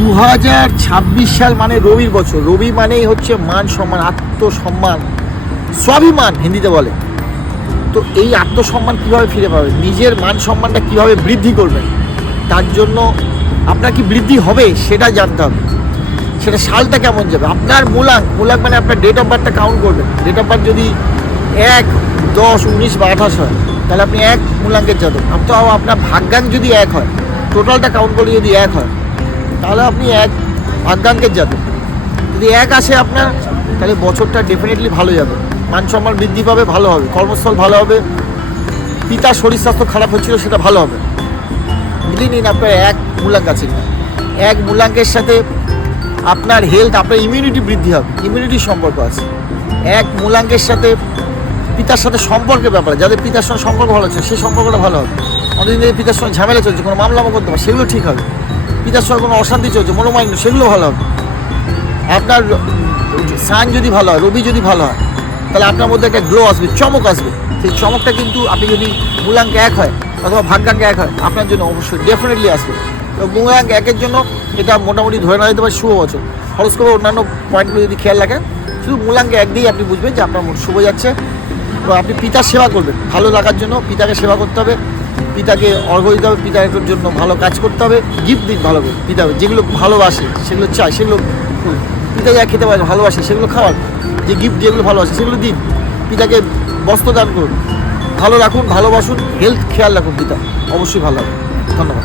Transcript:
2026 সাল মানে রবির বছর। রবি মানেই হচ্ছে মান সম্মান, আত্মসম্মান, স্বাভিমান হিন্দিতে বলে। তো এই আত্মসম্মান কীভাবে ফিরে পাবেন, নিজের মান সম্মানটা কীভাবে বৃদ্ধি করবেন, তার জন্য আপনার কি বৃদ্ধি হবে সেটা জানতে হবে। সেটা সালটা কেমন যাবে, আপনার মূলাঙ্ক মানে আপনার ডেট অফ বার্থটা কাউন্ট করবেন। ডেট অফ বার্থ যদি 1, 10, 19 বা 28 হয়, তাহলে আপনি 1 মূলাঙ্কের জাতক। তো আপনার ভাগ্যাঙ্ক যদি 1 হয়, টোটালটা কাউন্ট করলে যদি 1 হয়, তাহলে আপনি 1 ভাগ্যাঙ্কের জাতক। যদি 1 আসে আপনার, তাহলে বছরটা ডেফিনেটলি ভালো যাবে, মান সম্মান বৃদ্ধি পাবে, ভালো হবে, কর্মস্থল ভালো হবে, পিতার শরীর স্বাস্থ্য খারাপ হচ্ছিল সেটা ভালো হবে। বুঝে নিন আপনার 1 মূলাঙ্ক আছে। 1 মূলাঙ্কের সাথে আপনার হেলথ, আপনার ইমিউনিটি বৃদ্ধি হবে, ইমিউনিটির সম্পর্ক আছে। 1 মূলাঙ্কের সাথে পিতার সাথে সম্পর্কের ব্যাপারে, যাদের পিতার সঙ্গে সম্পর্ক ভালো হচ্ছে সেই সম্পর্কটা ভালো হবে। অনেকদিন ধরে পিতার সঙ্গে ঝামেলা চলছে, কোনো মামলা করতে পারে, সেগুলো ঠিক হবে। পিতার সঙ্গে কোনো অশান্তি চলছে, মনোমালিন্য, সেগুলো ভালো হবে। আপনার সান যদি ভালো হয়, রবি যদি ভালো হয়, তাহলে আপনার মধ্যে একটা গ্লো আসবে, চমক আসবে। সেই চমকটা কিন্তু আপনি যদি মূলাঙ্ক 1 হয় অথবা ভাগ্যাঙ্ক 1 হয়, আপনার জন্য অবশ্যই ডেফিনেটলি আসবে। তো মূলাঙ্ক 1-এর জন্য এটা মোটামুটি ধরে নেওয়া যেতে পারে শুভ বছর। হরস্কোপে অন্যান্য পয়েন্টগুলো যদি খেয়াল রাখেন, শুধু মূলাঙ্ক 1 দিয়েই আপনি বুঝবেন যে আপনার শুভ যাচ্ছে। এবং আপনি পিতার সেবা করবেন, ভালো লাগার জন্য পিতাকে সেবা করতে হবে, পিতাকে অর্ঘ্য দিতে হবে, পিতার জন্য ভালো কাজ করতে হবে, গিফট দিন ভালো করে পিতাকে, যেগুলো ভালোবাসে সেগুলো চাই, সেগুলো পিতা যা খেতে পারে ভালোবাসে সেগুলো খাওয়ান, যে গিফট যেগুলো ভালোবাসে সেগুলো দিন, পিতাকে বস্ত্র দান করুন, ভালো রাখুন, ভালোবাসুন, হেলথ খেয়াল রাখুন, পিতা অবশ্যই ভালো হবে। ধন্যবাদ।